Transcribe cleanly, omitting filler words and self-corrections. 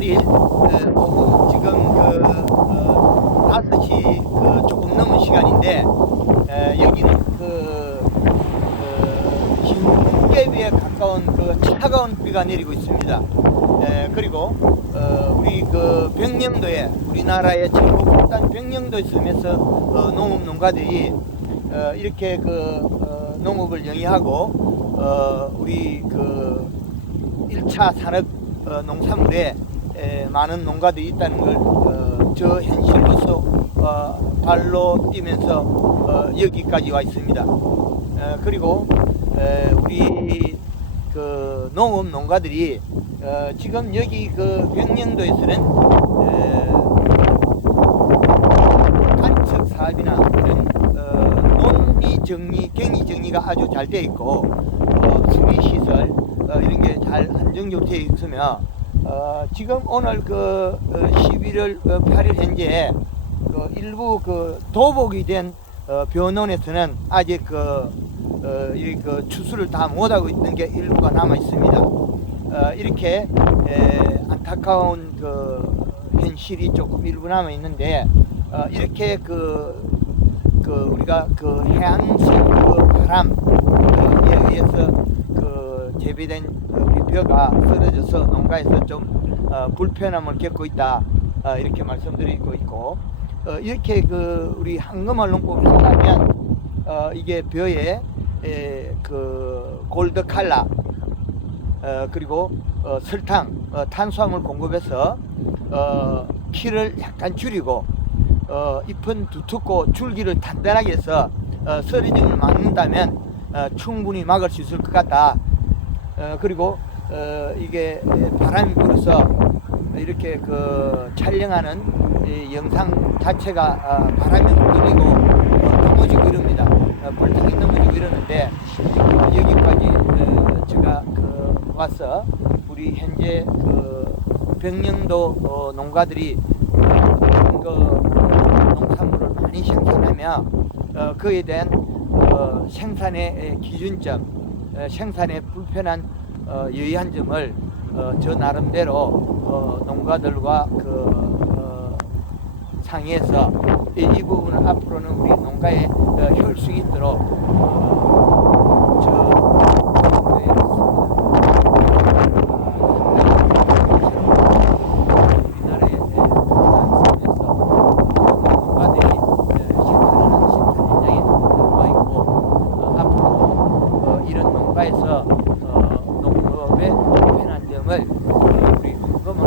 28일 오후 지금 5시 조금 넘은 시간인데 여기는 진문계비에 가까운 차가운 비가 내리고 있습니다. 그리고 우리 백령도에 우리나라의 최고 폭단 백령도에 있으면서 농업 농가들이 이렇게 농업을 영위하고 우리 1차 산업 농산물에 많은 농가들이 있다는 걸 저 현실로서 발로 뛰면서 여기까지 와 있습니다. 그리고 우리 농업 농가들이 지금 여기 백령도에서는 간척 사업이나 이런 논리 정리, 갱이 정리가 아주 잘 되어 있고 수리 시설 이런 게 잘 안정적으로 되어 있으며 지금 오늘 11월 8일 현재 일부 도복이 된 변원에서는 아직 추수를 다 못하고 있는 게 일부가 남아 있습니다. 이렇게 안타까운 현실이 조금 일부 남아 있는데 이렇게 우리가 해안성 바람에 의해서 재배된 우리 벼가 쓰러져서 농가에서 좀 불편함을 겪고 있다, 이렇게 말씀드리고 있고, 이렇게 우리 황금알농법을 한다면 이게 벼에 골드칼라 그리고 설탕, 탄수화물 공급해서 키를 약간 줄이고 잎은 두텁고 줄기를 단단하게 해서 쓰러짐을 막는다면 충분히 막을 수 있을 것 같다. 그리고 이게 바람이 불어서 이렇게 촬영하는 영상 자체가 바람이 흔들리고 넘어지고 이럽니다. 불탕이 넘어지고 이러는데 여기까지 제가 와서 우리 현재 백령도 농가들이 농산물을 많이 생산하며 그에 대한 생산의 기준점, 생산에 불편한 여의한 점을 저 나름대로 농가들과 상의해서 이 부분을 앞으로는 우리 농가에 효율성이 있도록 저 우리나라의 농가들이 생산하는 생산 현장에 들어와 있고 앞으로 이런 농가에서 농업의 불편한 점을 우리 황금을